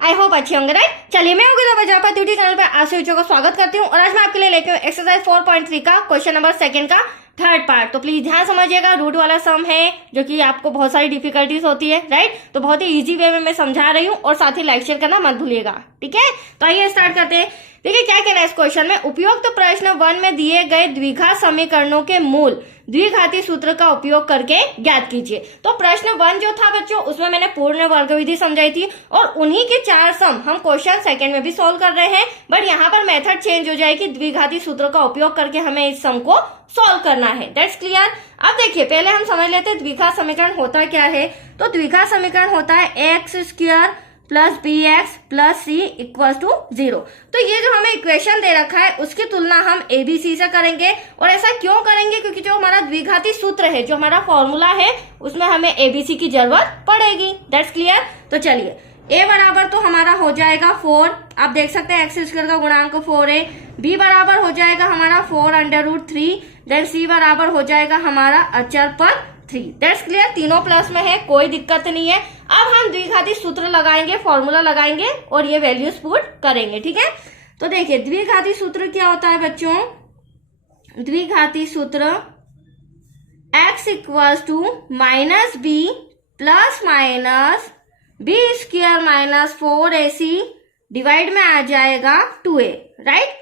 I hope अच्छे होंगे right. चलिए मैं हूँ बजापा यूट्यूब चैनल पर आप सभी को स्वागत करती हूँ और आज मैं आपके लिए लेके हूँ एक्सरसाइज 4.3 का क्वेश्चन नंबर 2 का थर्ड पार्ट। तो प्लीज ध्यान समझिएगा, रूट वाला सम है जो कि आपको बहुत सारी डिफिकल्टीज होती है राइट। तो बहुत ही इजी वे में मैं समझा रही हूँ और साथ ही लाइक शेयर करना मत भूलिएगा, ठीक है। तो आइए स्टार्ट करते हैं। देखिए क्या कहना है इस क्वेश्चन में, उपयुक्त प्रश्न 1 में दिए गए द्विघात समीकरणों के मूल द्विघाती सूत्र का उपयोग करके ज्ञात कीजिए। तो प्रश्न 1 जो था बच्चों, उसमें मैंने पूर्ण वर्ग विधि समझाई थी और उन्हीं के 4 सम हम क्वेश्चन सेकंड में भी सॉल्व कर रहे हैं, बट यहाँ पर मेथड चेंज हो जाएगी, द्विघाती सूत्र का उपयोग करके हमें इस सम को सॉल्व करना है। That's clear. अब देखिए पहले हम समझ लेते हैं द्विघात समीकरण होता क्या है। तो द्विघात समीकरण होता है x² plus bx plus c equal to 0। तो ये जो हमें इक्वेशन दे रखा है उसकी तुलना हम abc से करेंगे। और ऐसा क्यों करेंगे, क्योंकि जो हमारा द्विघाती सूत्र है, जो हमारा फॉर्मूला है, उसमें हमें abc की जरूरत पड़ेगी। That's clear. तो चलिए a बराबर तो हमारा हो जाएगा 4, आप देख सकते हैं x² का गुणांक 4 है। b बराबर हो जाएगा हमारा 4√3, देन c बराबर हो जाएगा हमारा अचर पर 3। That's clear. तीनों प्लस में है, कोई दिक्कत नहीं है। अब हम द्विघाती सूत्र लगाएंगे, फॉर्मूला लगाएंगे और ये वैल्यूज पुट करेंगे, ठीक है। तो देखिए द्विघाती सूत्र क्या होता है बच्चों, द्विघाती सूत्र x equals to minus B plus minus b² minus 4ac divide में आ जाएगा 2a राइट।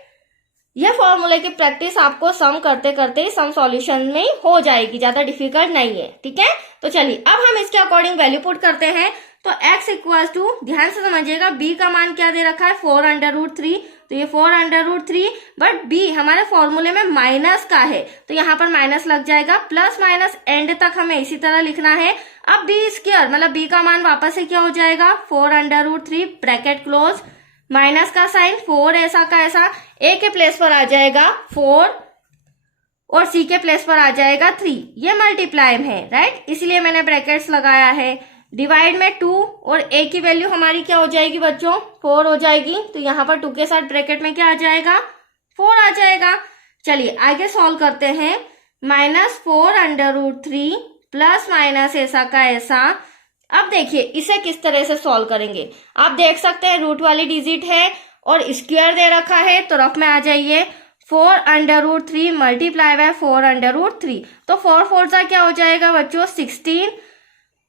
यह फॉर्मूले की प्रैक्टिस आपको सम करते करते सम सॉल्यूशन में हो जाएगी, ज्यादा डिफिकल्ट नहीं है, ठीक है। तो चलिए अब हम इसके अकॉर्डिंग वैल्यू पुट करते हैं। तो x इक्वल्स टू, ध्यान से समझिएगा, b का मान क्या दे रखा है 4√3, तो ये 4√3, बट b हमारे फॉर्मूले में माइनस का है तो यहाँ पर माइनस लग जाएगा, प्लस माइनस एंड तक हमें इसी तरह लिखना है। अब b² मतलब b का मान वापस से क्या हो जाएगा 4√3 ब्रैकेट क्लोज, माइनस का साइन 4 ऐसा का ऐसा, a के प्लेस पर आ जाएगा 4 और c के प्लेस पर आ जाएगा 3, ये मल्टीप्लाई में है राइट, इसलिए मैंने ब्रैकेट्स लगाया है। डिवाइड में 2 और a की वैल्यू हमारी क्या हो जाएगी बच्चों 4 हो जाएगी, तो यहाँ पर 2 के साथ ब्रैकेट में क्या आ जाएगा 4 आ जाएगा। चलिए आगे सॉल्व करते हैं। -4√3 प्लस माइनस ऐसा का ऐसा। अब देखिए इसे किस तरह से सॉल्व करेंगे, आप देख सकते हैं रूट वाली डिजिट है और स्क्वायर दे रखा है, तो रफ में आ जाइए 4√3 मल्टीप्लाई बाय 4√3, तो 4 क्या हो जाएगा बच्चों 16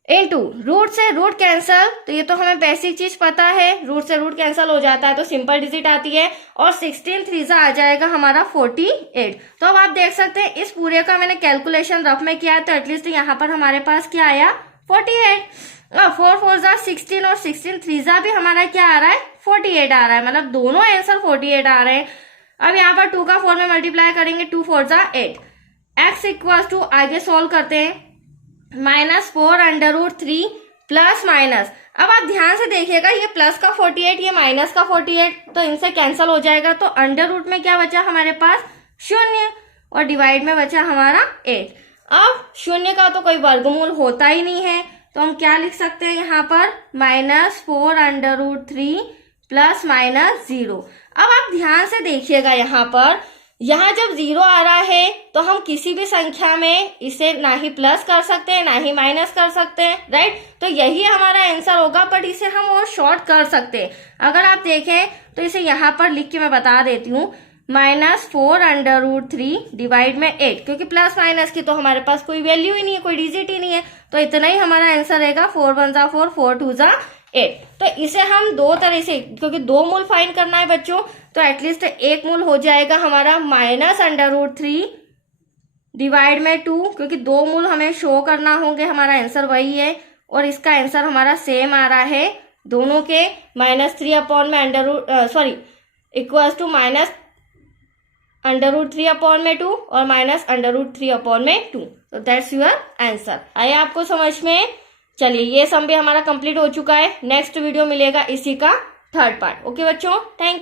इंटू रूट से रूट कैंसल, तो ये तो हमें बेसिक चीज पता है, रूट से रूट कैंसल हो जाता है तो सिंपल डिजिट आती है, और 16 3 आ जाएगा हमारा 48। तो अब आप देख सकते हैं इस पूरे का मैंने कैलकुलेशन रफ में किया है, तो एटलीस्ट यहाँ पर हमारे पास क्या आया 48। 4 4 16 और 16 3 भी हमारा क्या आ रहा है 48 आ रहा है, मतलब दोनों आंसर 48 आ रहे हैं। अब यहाँ पर 2 का 4 में मल्टीप्लाई करेंगे, 2 4 8। x इक्वल टू आगे सोल्व करते हैं, -4√3 प्लस माइनस। अब आप ध्यान से देखिएगा ये प्लस का 48 ये माइनस का 48, तो इनसे कैंसिल हो जाएगा, तो अंडर रूट में क्या बचा हमारे पास 0 और डिवाइड में बचा हमारा 8। अब 0 का तो कोई वर्गमूल होता ही नहीं है, तो हम क्या लिख सकते हैं यहाँ पर -4√3 प्लस माइनस 0। अब आप ध्यान से देखिएगा यहाँ पर, यहाँ जब 0 आ रहा है तो हम किसी भी संख्या में इसे ना ही प्लस कर सकते हैं ना ही माइनस कर सकते हैं राइट, तो यही हमारा आंसर होगा, बट इसे हम और शॉर्ट कर सकते हैं। अगर आप देखें तो इसे यहाँ पर लिख के मैं बता देती हूँ, -4√3 डिवाइड में 8, क्योंकि प्लस माइनस की तो हमारे पास कोई वैल्यू ही नहीं है, कोई डिजिट ही नहीं है, तो इतना ही हमारा आंसर रहेगा। 4 1 4 4 2 8। तो इसे हम दो तरह से, क्योंकि 2 मूल फाइंड करना है बच्चों, तो एटलीस्ट एक मूल हो जाएगा हमारा -√3 डिवाइड में 2, क्योंकि 2 मूल हमें शो करना होंगे, हमारा आंसर वही है और इसका आंसर हमारा सेम आ रहा है दोनों के, -3 अपॉन में इक्वल्स टू -√3 अपॉन में 2 और -√3 अपॉन में 2। तो दैट्स योर आंसर। आया आपको समझ में। चलिए ये सम भी हमारा कंप्लीट हो चुका है, नेक्स्ट वीडियो मिलेगा इसी का थर्ड पार्ट। ओके बच्चों, थैंक यू।